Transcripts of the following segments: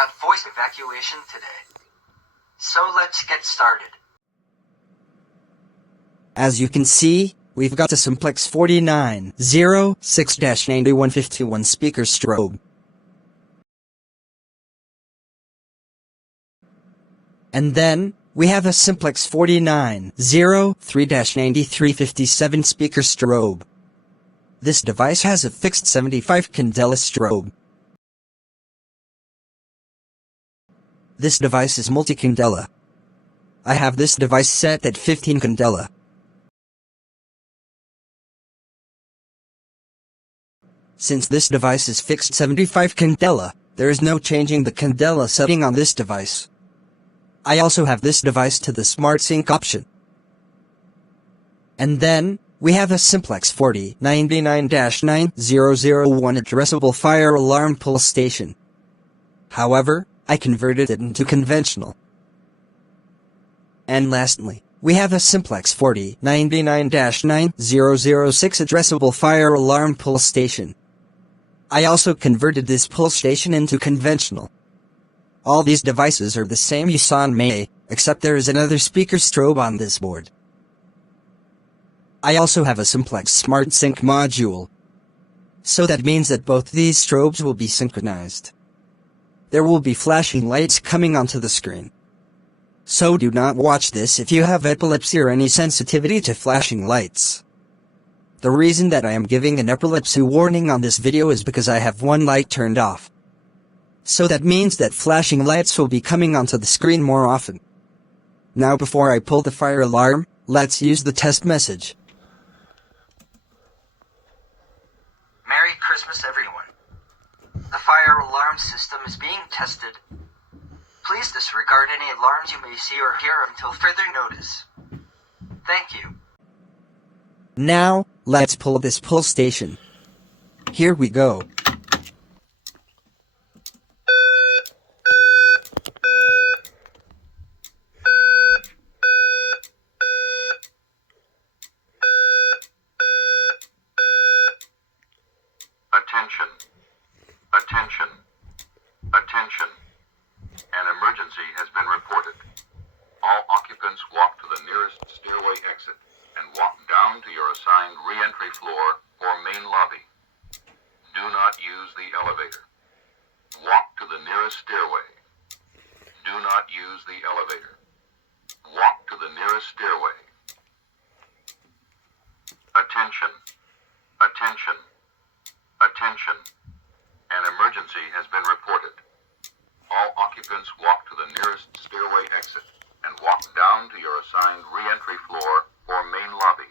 got voice evacuation today. So let's get started. As you can see, we've got a Simplex 4906-9151 speaker strobe. And then, we have a Simplex 4903-9357 speaker strobe. This device has a fixed 75 candela strobe. This device is multi-candela. I have this device set at 15 candela. Since this device is fixed 75 candela, there is no changing the candela setting on this device. I also have this device to the Smart Sync option. And then, we have a Simplex 4099-9001 addressable fire alarm pull station. However, I converted it into conventional. And lastly, we have a Simplex 4099-9006 addressable fire alarm pull station. I also converted this pull station into conventional. All these devices are the same you saw in May, except there is another speaker strobe on this board. I also have a Simplex Smart Sync module. So that means that both these strobes will be synchronized. There will be flashing lights coming onto the screen. So do not watch this if you have epilepsy or any sensitivity to flashing lights. The reason that I am giving an epilepsy warning on this video is because I have one light turned off. So that means that flashing lights will be coming onto the screen more often. Now before I pull the fire alarm, let's use the test message. Merry Christmas, everyone. The fire alarm system is being tested. Please disregard any alarms you may see or hear until further notice. Thank you. Now, let's pull this pull station. Here we go. Attention. Attention. Attention. An emergency has been reported. All occupants walk to the nearest stairway exit and walk down to your assigned re-entry floor or main lobby. Do not use the elevator. Walk to the nearest stairway. Do not use the elevator. Walk to the nearest stairway. Attention. Attention. Attention. An emergency has been reported. All occupants walk to the nearest stairway exit and walk down to your assigned re-entry floor or main lobby.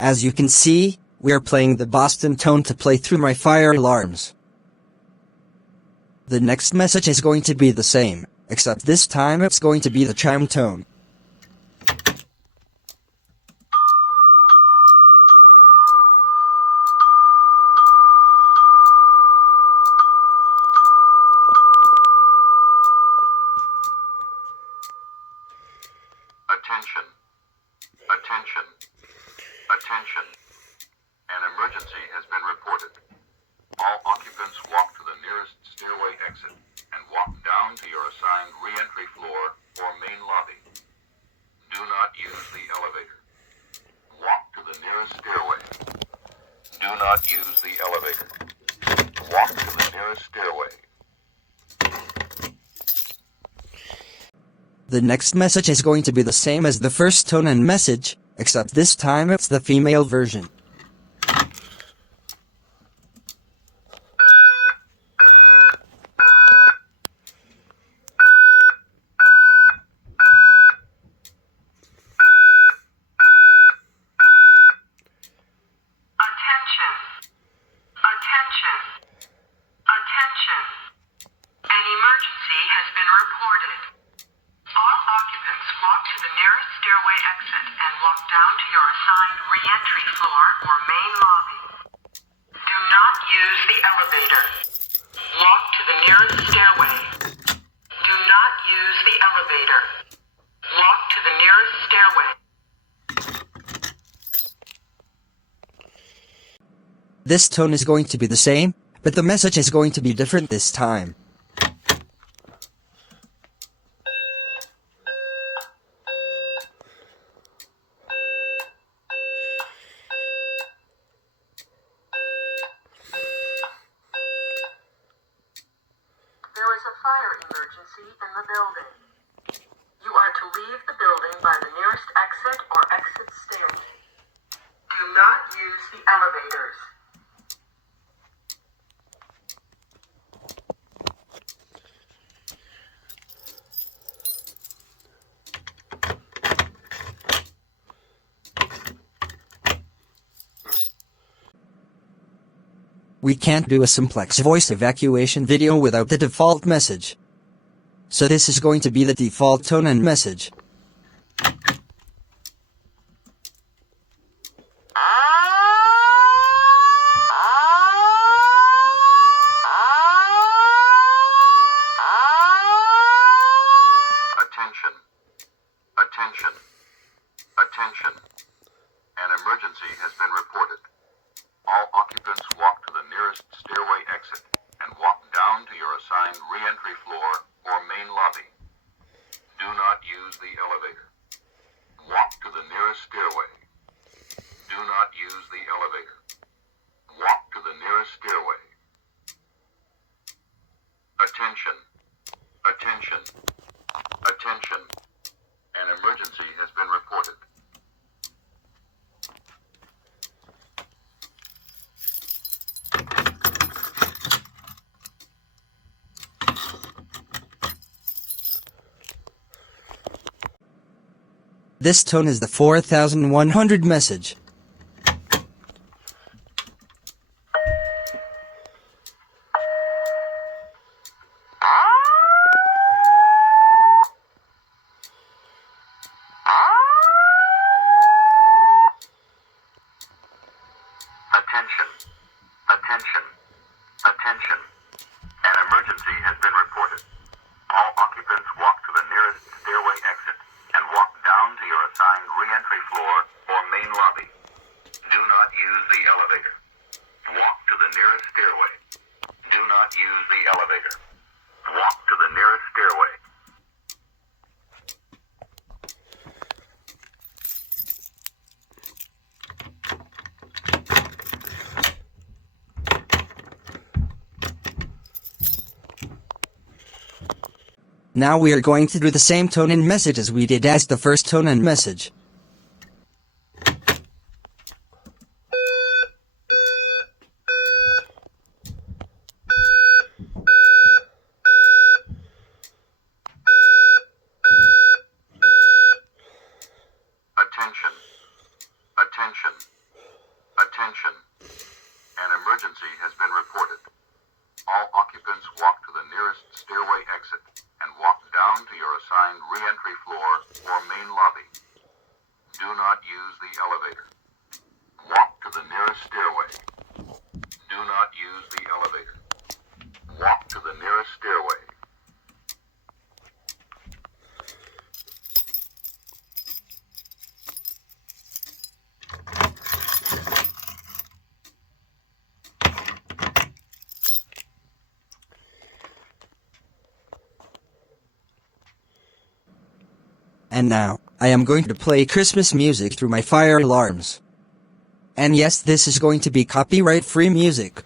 As you can see, we are playing the Boston tone to play through my fire alarms. The next message is going to be the same, except this time it's going to be the chime tone. Attention. Attention. Attention. An emergency has been reported. All occupants walk to the nearest stairway exit and walk down to your assigned re-entry floor or main lobby. Do not use the elevator. Walk to the nearest stairway. Do not use the elevator. Walk to the nearest stairway. The next message is going to be the same as the first tone and message, except this time it's the female version. Attention. An emergency has been reported. All occupants walk to the nearest stairway This tone is going to be the same, but the message is going to be different this time. There is a fire emergency in the building. You are to leave the building by the nearest exit or exit stairway. Do not use the elevators. We can't do a Simplex voice evacuation video without the default message. So this is going to be the default tone and message. Attention. Attention. Attention. An emergency has been reported. All occupants walk to the nearest stairway exit and walk down to your assigned re-entry floor or main lobby. Do not use the elevator. Walk to the nearest stairway. Do not use the elevator. Walk to the nearest stairway. Attention. Attention. Attention. An emergency has been reported. This tone is the 4100 message. Attention. Attention. Attention. An emergency has been reported. All occupants walk to the nearest stairway exit and walk down to your assigned re-entry floor or main lobby. Do not use the elevator. Walk to the nearest stairway. Do not use the elevator. Walk to the nearest stairway. Now we are going to do the same tone and message as we did as the first tone and message. Attention. Attention. Attention. An emergency has been reported. All occupants walk to the nearest stairway exit and walk down to your assigned re-entry floor or main lobby. Do not use the elevator. Walk to the nearest stairway. Do not use the elevator. Walk to the nearest stairway. And now, I am going to play Christmas music through my fire alarms. And yes, this is going to be copyright-free music.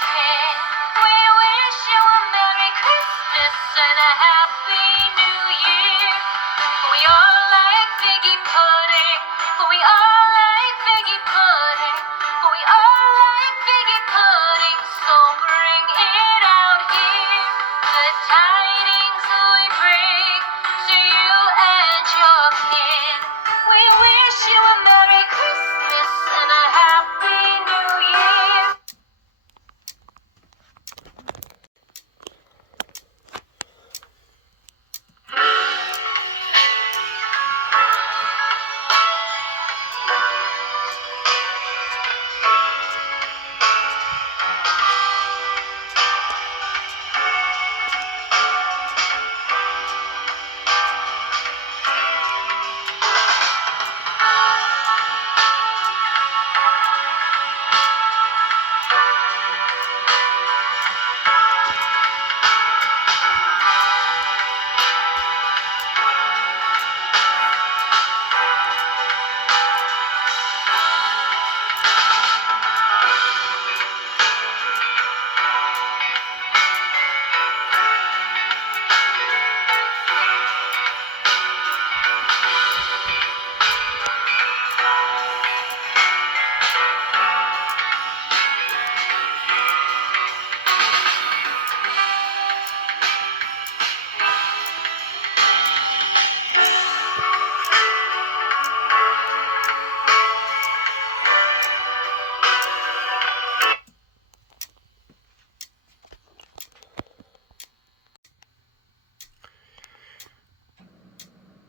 kin. We wish you a Merry Christmas and a Happy New Year. We all like figgy pudding. We all like figgy pudding. We all like figgy pudding. So bring it out here. The tidings we bring to you and your kin. We wish you a Merry Christmas and a Happy New Year.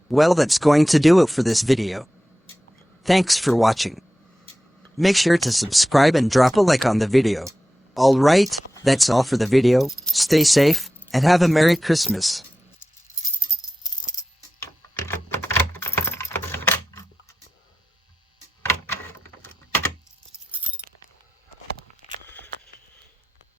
Well, that's going to do it for this video. Thanks for watching. Make sure to subscribe and drop a like on the video. Alright, that's all for the video. Stay safe, and have a Merry Christmas.